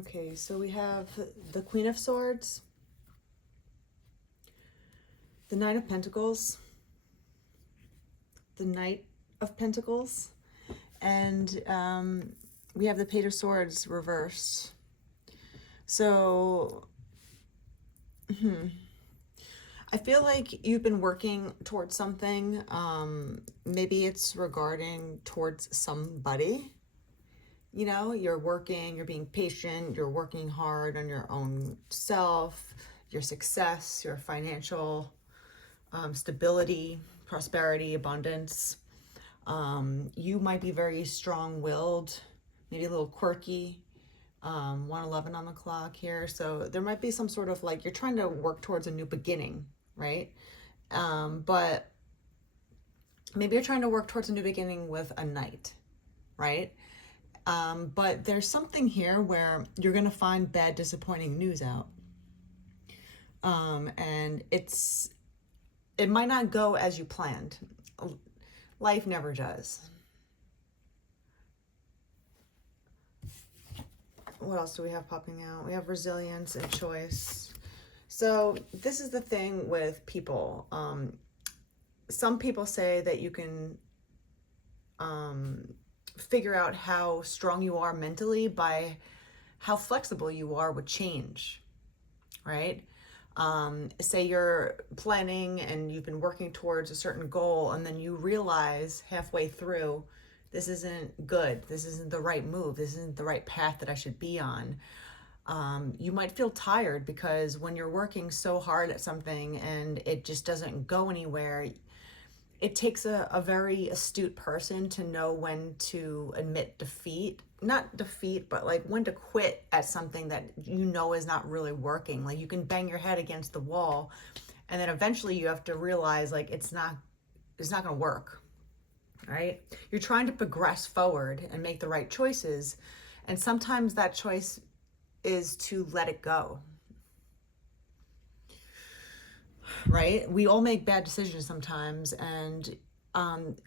Okay, so we have the Queen of Swords, the Knight of Pentacles, the Knight of Pentacles, and we have the Page of Swords reversed. So, I feel like you've been working towards something. Maybe it's regarding towards somebody. You know, you're working, you're being patient, you're working hard on your own self, your success, your financial stability, prosperity, abundance. You might be very strong-willed, maybe a little quirky. 1:11 on the clock here. So there might be some sort of like you're trying to work towards a new beginning, right? But maybe you're trying to work towards a new beginning with a knight, right? But there's something here where you're going to find bad, disappointing news out. And it might not go as you planned. Life never does. What else do we have popping out? We have resilience and choice. So this is the thing with people. Some people say that you can figure out how strong you are mentally by how flexible you are with change, right? Say you're planning and you've been working towards a certain goal, and then you realize halfway through, this isn't good. This isn't the right move. This isn't the right path that I should be on. You might feel tired because when you're working so hard at something and it just doesn't go anywhere, it takes a very astute person to know when to admit defeat. Not defeat, but like when to quit at something that you know is not really working. Like you can bang your head against the wall and then eventually you have to realize like it's not going to work. Right? You're trying to progress forward and make the right choices, and sometimes that choice is to let it go. Right? We all make bad decisions sometimes, and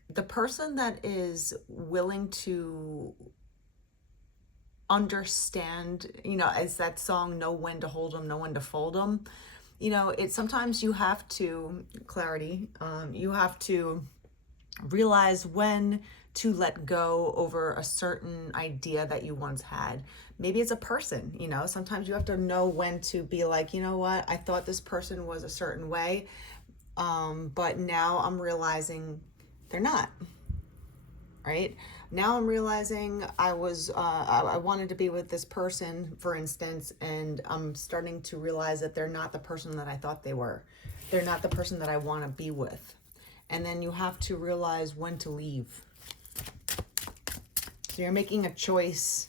the person that is willing to understand, you know, as that song, know when to hold them, know when to fold them. You know, it sometimes you have to clarity. You have to realize when to let go over a certain idea that you once had. Maybe it's a person, you know, sometimes you have to know when to be like, you know what, I thought this person was a certain way, but now I'm realizing they're not, right? Now I'm realizing I wanted to be with this person, for instance, and I'm starting to realize that they're not the person that I thought they were. They're not the person that I want to be with. And then you have to realize when to leave. So you're making a choice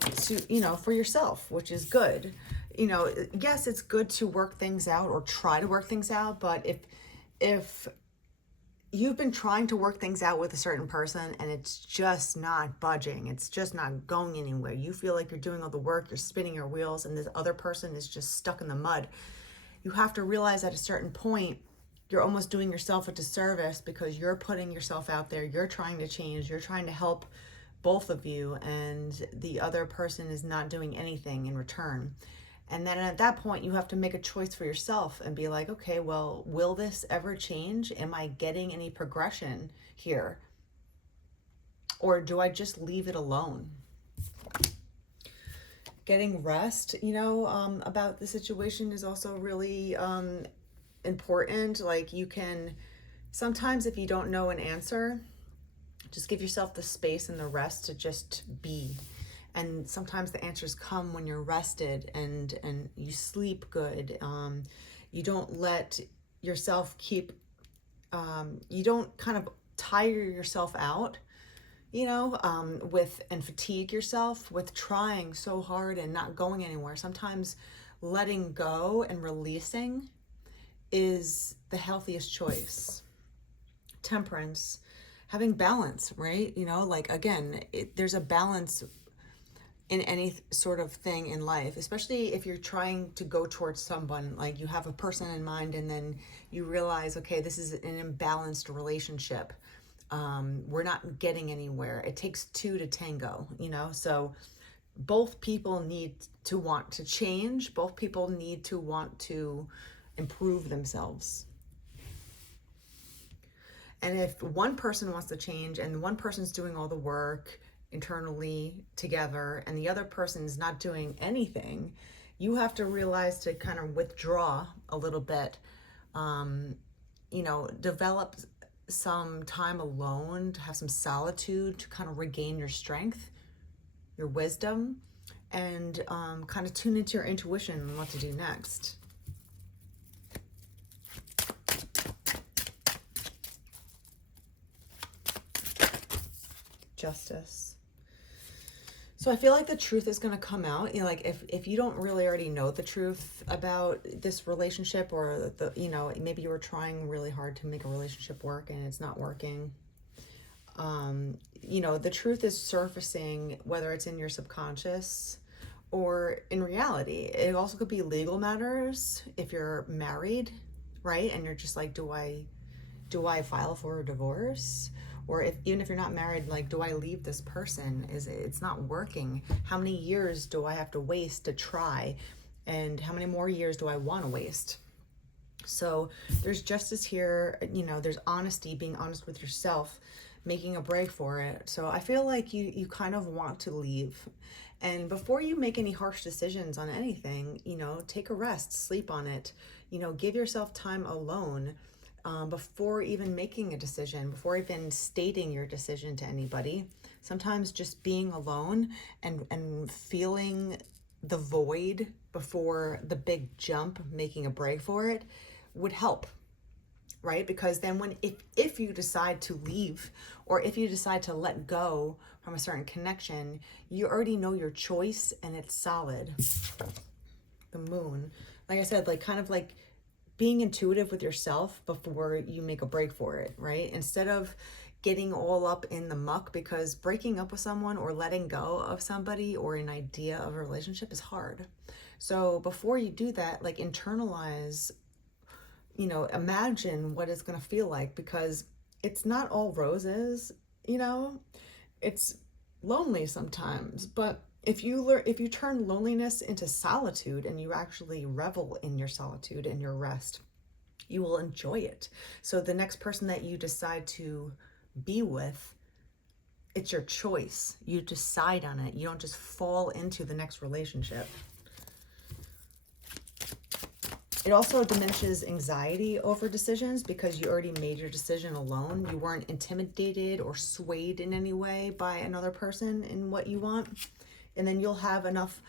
to, you know, for yourself, which is good. You know, yes, it's good to work things out or try to work things out, but if you've been trying to work things out with a certain person and it's just not budging, it's just not going anywhere, you feel like you're doing all the work, you're spinning your wheels, and this other person is just stuck in the mud, you have to realize at a certain point, you're almost doing yourself a disservice because you're putting yourself out there, you're trying to change, you're trying to help both of you, and the other person is not doing anything in return. And then at that point, you have to make a choice for yourself and be like, okay, well, will this ever change? Am I getting any progression here? Or do I just leave it alone? Getting rest, you know, about the situation is also really important. Like you can, sometimes if you don't know an answer, just give yourself the space and the rest to just be. And sometimes the answers come when you're rested and you sleep good. You don't let yourself keep, you don't kind of tire yourself out, you know, and fatigue yourself with trying so hard and not going anywhere. Sometimes letting go and releasing is the healthiest choice. Temperance, having balance, right? You know, like again, there's a balance in any sort of thing in life, especially if you're trying to go towards someone, like you have a person in mind and then you realize, okay, this is an imbalanced relationship. We're not getting anywhere. It takes two to tango, you know? So both people need to want to change. Both people need to want to improve themselves. And if one person wants to change and one person's doing all the work internally together and the other person is not doing anything, you have to realize to kind of withdraw a little bit, develop some time alone, to have some solitude, to kind of regain your strength, your wisdom, and kind of tune into your intuition and what to do next. Justice. So I feel like the truth is going to come out. Like if you don't really already know the truth about this relationship, or maybe you were trying really hard to make a relationship work and it's not working. The truth is surfacing, whether it's in your subconscious or in reality. It also could be legal matters if you're married, right? And you're just like, do I file for a divorce? Or even if you're not married, like, do I leave this person? It's not working? How many years do I have to waste to try? And how many more years do I want to waste? So there's justice here, there's honesty, being honest with yourself, making a break for it. So I feel like you kind of want to leave. And before you make any harsh decisions on anything, take a rest, sleep on it, give yourself time alone. Before even making a decision, before even stating your decision to anybody. Sometimes just being alone and feeling the void before the big jump, making a break for it, would help, right? Because then if you decide to leave, or if you decide to let go from a certain connection, you already know your choice and it's solid. The moon, like I said, like kind of like being intuitive with yourself before you make a break for it, right? Instead of getting all up in the muck, because breaking up with someone or letting go of somebody or an idea of a relationship is hard. So before you do that, like internalize, imagine what it's going to feel like, because it's not all roses, it's lonely sometimes, but if you turn loneliness into solitude and you actually revel in your solitude and your rest, you will enjoy it. So the next person that you decide to be with, it's your choice. You decide on it. You don't just fall into the next relationship. It also diminishes anxiety over decisions, because you already made your decision alone. You weren't intimidated or swayed in any way by another person in what you want. And then you'll have enough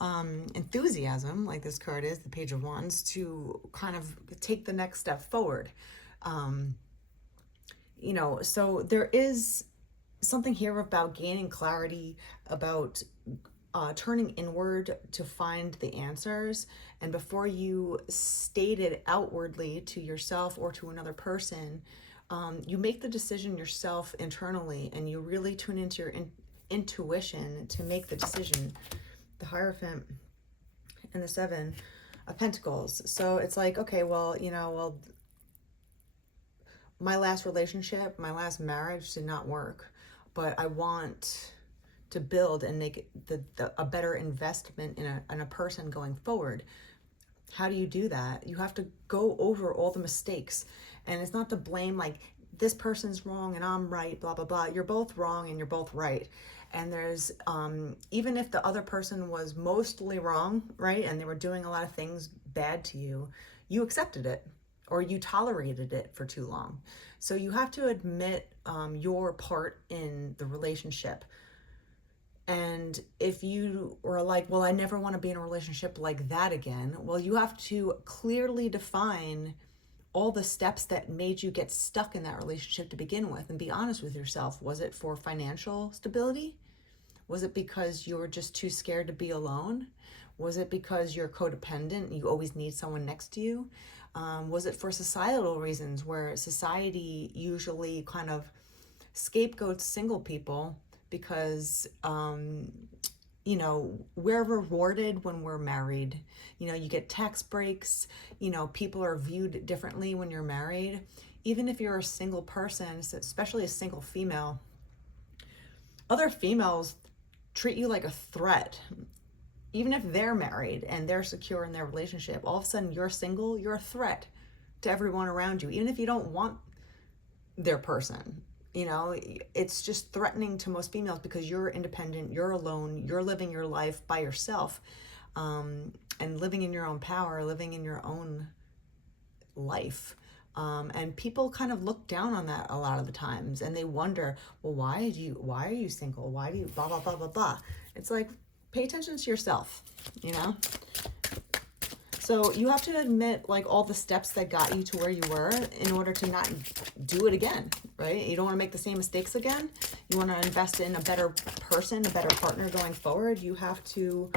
enthusiasm, like this card is, the Page of Wands, to kind of take the next step forward. So there is something here about gaining clarity, about turning inward to find the answers. And before you state it outwardly to yourself or to another person, you make the decision yourself internally, and you really tune into your intuition to make the decision. The Hierophant and the Seven of Pentacles. So it's like, okay, well, my last relationship, my last marriage did not work, but I want to build and make a better investment in a person going forward. How do you do that? You have to go over all the mistakes, and it's not to blame like this person's wrong and I'm right, blah, blah, blah. You're both wrong and you're both right. And there's, even if the other person was mostly wrong, right, and they were doing a lot of things bad to you, you accepted it, or you tolerated it for too long. So you have to admit your part in the relationship. And if you were like, well, I never want to be in a relationship like that again, well, you have to clearly define all the steps that made you get stuck in that relationship to begin with, and be honest with yourself. Was it for financial stability? Was it because you were just too scared to be alone? Was it because you're codependent and you always need someone next to you? Was it for societal reasons, where society usually kind of scapegoats single people because we're rewarded when we're married. You get tax breaks, people are viewed differently when you're married. Even if you're a single person, especially a single female, other females treat you like a threat. Even if they're married and they're secure in their relationship, all of a sudden you're single, you're a threat to everyone around you, even if you don't want their person. You know, it's just threatening to most females because you're independent, you're alone, you're living your life by yourself, and living in your own power, living in your own life. And people kind of look down on that a lot of the times, and they wonder, well, why are you single? Why do you blah, blah, blah, blah, blah. It's like, pay attention to yourself, you know? So you have to admit like all the steps that got you to where you were in order to not do it again, right? You don't want to make the same mistakes again. You want to invest in a better person, a better partner going forward. You have to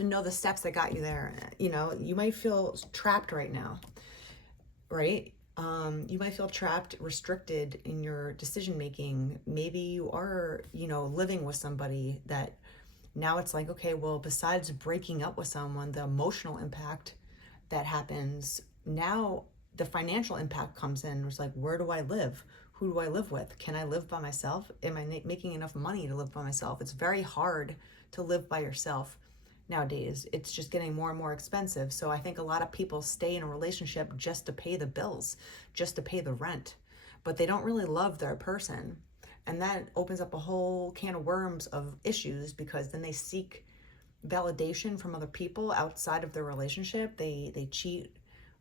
know the steps that got you there. You know, you might feel trapped right now, right? You might feel trapped, restricted in your decision making. Maybe you are, you know, living with somebody that now it's like, okay, well, besides breaking up with someone, the emotional impact that happens, now the financial impact comes in. It's like, where do I live? Who do I live with? Can I live by myself? Am I making enough money to live by myself? It's very hard to live by yourself nowadays. It's just getting more and more expensive. So I think a lot of people stay in a relationship just to pay the bills, just to pay the rent, but they don't really love their person. And that opens up a whole can of worms of issues, because then they seek validation from other people outside of their relationship. They cheat.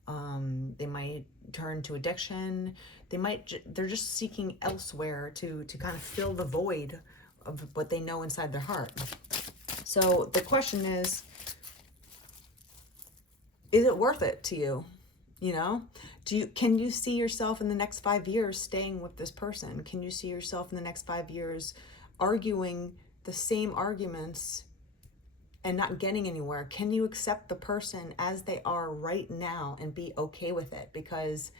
They might turn to addiction. They're just seeking elsewhere to kind of fill the void of what they know inside their heart. So the question is it worth it to you? You know, can you see yourself in the next 5 years staying with this person? Can you see yourself in the next 5 years arguing the same arguments and not getting anywhere? Can you accept the person as they are right now and be okay with it? Because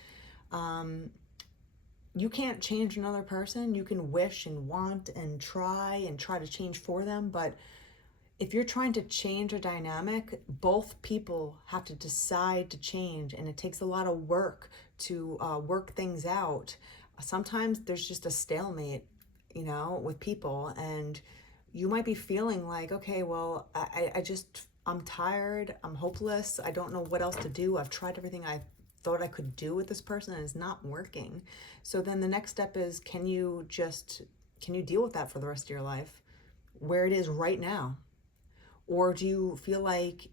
you can't change another person. You can wish and want and try to change for them, but if you're trying to change a dynamic, both people have to decide to change, and it takes a lot of work to work things out. Sometimes there's just a stalemate, you know, with people, and you might be feeling like, okay, well, I'm tired, I'm hopeless, I don't know what else to do. I've tried everything I thought I could do with this person and it's not working. So then the next step is, can you deal with that for the rest of your life, where it is right now? Or do you feel like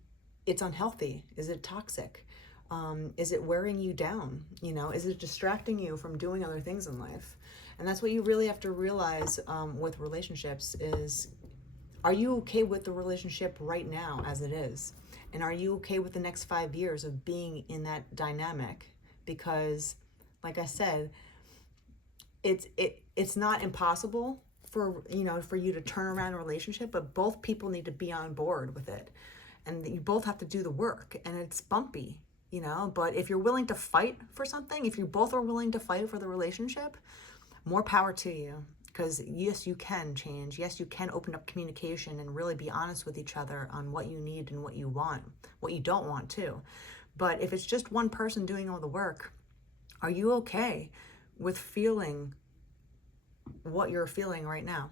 it's unhealthy? Is it toxic? Is it wearing you down? You know, is it distracting you from doing other things in life? And that's what you really have to realize with relationships is, are you okay with the relationship right now as it is? And are you okay with the next 5 years of being in that dynamic? Because, like I said, it's not impossible for you to turn around a relationship, but both people need to be on board with it, and you both have to do the work, and it's bumpy, you know. But if you're willing to fight for something, if you both are willing to fight for the relationship, more power to you, because yes, you can change. Yes, you can open up communication and really be honest with each other on what you need and what you want, what you don't want too. But if it's just one person doing all the work, are you okay with feeling what you're feeling right now?